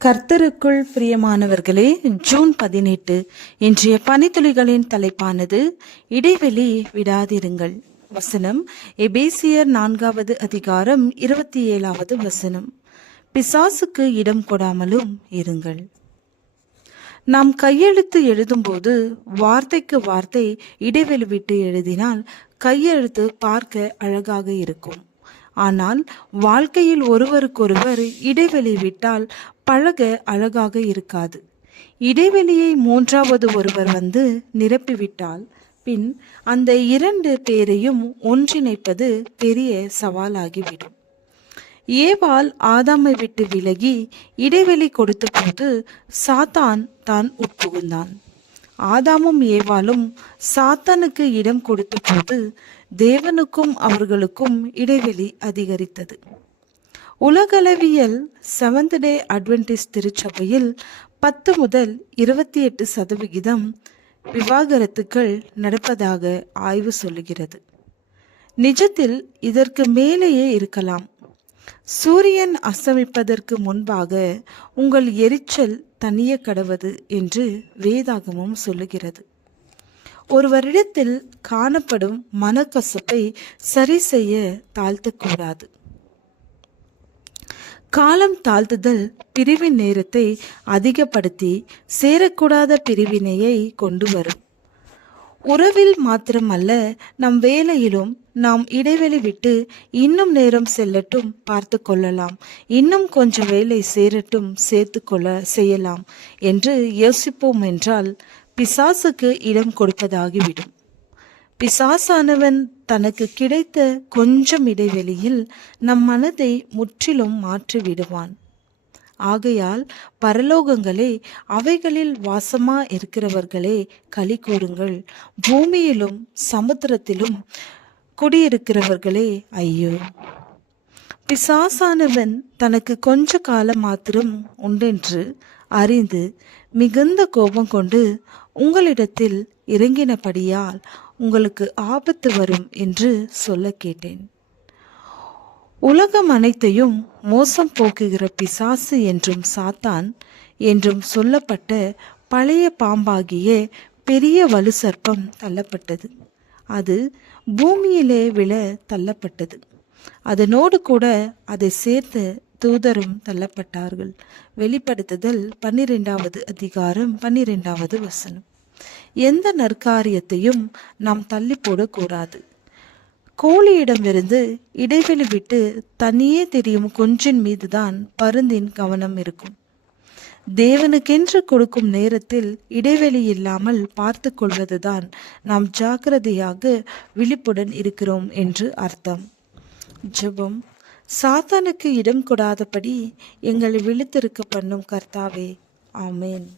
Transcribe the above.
கர்த்தருக்குள் பிரியமானவர்களே, ஜூன் 18 இன்றைய பனித்துளிகளின் தலைப்பானது இடைவெளி விடாதிருங்கள். வசனம் எபேசியர் 4வது அதிகாரம் 27வது வசனம். பிசாசுக்கு இடம் கொடாமலும் இருங்கள். நாம் கையெழுத்து எழுதும்போது வார்த்தைக்கு வார்த்தை இடைவெளி விட்டு எழுதினால் கையெழுத்து பார்க்க அழகாக இருக்கும். ஆனால் வாழ்க்கையில் ஒருவருக்கொருவர் இடைவெளி விட்டால் பழக அழகாக இருக்காது. இடைவெளியை மூன்றாவது ஒருவர் வந்து நிரப்பிவிட்டால் பின் அந்த இரண்டு பேரையும் ஒன்றிணைப்பது பெரிய சவாலாகிவிடும். ஏவாள் ஆதாமை விட்டு விலகி இடைவெளி கொடுத்த போது சாத்தான் தான் உட்புகுந்தான். ஆதாமும் ஏவாளும் சாத்தானுக்கு இடம் கொடுத்த போது தேவனுக்கும் அவர்களுக்கும் இடைவெளி அதிகரித்தது. உலகளவியல் செவன்த் டே அட்வென்டிஸ்ட் திருச்சபையில் 10 முதல் 28% விவாகரத்துக்கள் நடப்பதாக ஆய்வு சொல்லுகிறது. நிஜத்தில் இதற்கு மேலேயே இருக்கலாம். சூரியன் அஸ்தமிப்பதற்கு முன்பாக உங்கள் எரிச்சல் தனிய கடவது என்று வேதாகமும் சொல்லுகிறது. ஒருவரிடத்தில் காணப்படும் மனக்கசப்பை சரி செய்ய தாழ்த்தக்கூடாது. காலம் தாழ்த்துதல் பிரிவின் நேரத்தை அதிகப்படுத்தி சேரக்கூடாத பிரிவினையை கொண்டு வரும். உறவில் மாத்திரமல்ல, நம் வேலையிலும் நாம் இடைவெளி விட்டு இன்னும் நேரம் செல்லட்டும் பார்த்து கொள்ளலாம், இன்னும் கொஞ்சம் வேலை சேரட்டும் செய்யலாம் என்று யோசிப்போம் என்றால் பிசாசுக்கு இடம் கொடுப்பதாகிவிடும். பிசாசானவன் தனக்கு கிடைத்த கொஞ்சம் இடைவெளியில் நம் மனதை முற்றிலும் மாற்றி விடுவான். ஆகையால் பரலோகங்களே, அவைகளில் வாசமா இருக்கிறவர்களே களி கூறுங்கள், பூமியிலும் சமுத்திரத்திலும் குடியிருக்கிறவர்களே ஐயோ. பிசாசானவன் தனக்கு கொஞ்ச காலம் மாத்திரம் உண்டென்று அறிந்து மிகுந்த கோபம் கொண்டு உங்களிடத்தில் இறங்கினபடியால் உங்களுக்கு ஆபத்து வரும் என்று சொல்ல கேட்டேன். உலகம் அனைத்தையும் மோசம் போக்குகிற பிசாசு என்றும் சாத்தான் என்றும் சொல்லப்பட்ட பழைய பாம்பாகிய பெரிய வலு சர்ப்பம் தள்ளப்பட்டது. அது பூமியிலே விழ தள்ளப்பட்டது. அதனோடு கூட அதை சேர்த்த தூதரும் தள்ளப்பட்டார்கள். வெளிப்படுத்துதல் 12வது அதிகாரம் 12வது வசனம். எந்த நற்காரியத்தையும் நாம் தள்ளி போடக்கூடாது. கோழியிடமிருந்து இடைவெளி விட்டு தனியே தெரியும் குஞ்சின் மீதுதான் பருந்தின் கவனம் இருக்கும். தேவனுக்கென்று கொடுக்கும் நேரத்தில் இடைவெளி இல்லாமல் பார்த்து கொள்வதுதான் நாம் ஜாக்கிரதையாக விழிப்புடன் இருக்கிறோம் என்று அர்த்தம். ஜெபம். சாத்தானுக்கு இடம் கொடாதபடி எங்களை விழித்திருக்க பண்ணும் கர்த்தாவே, ஆமேன்.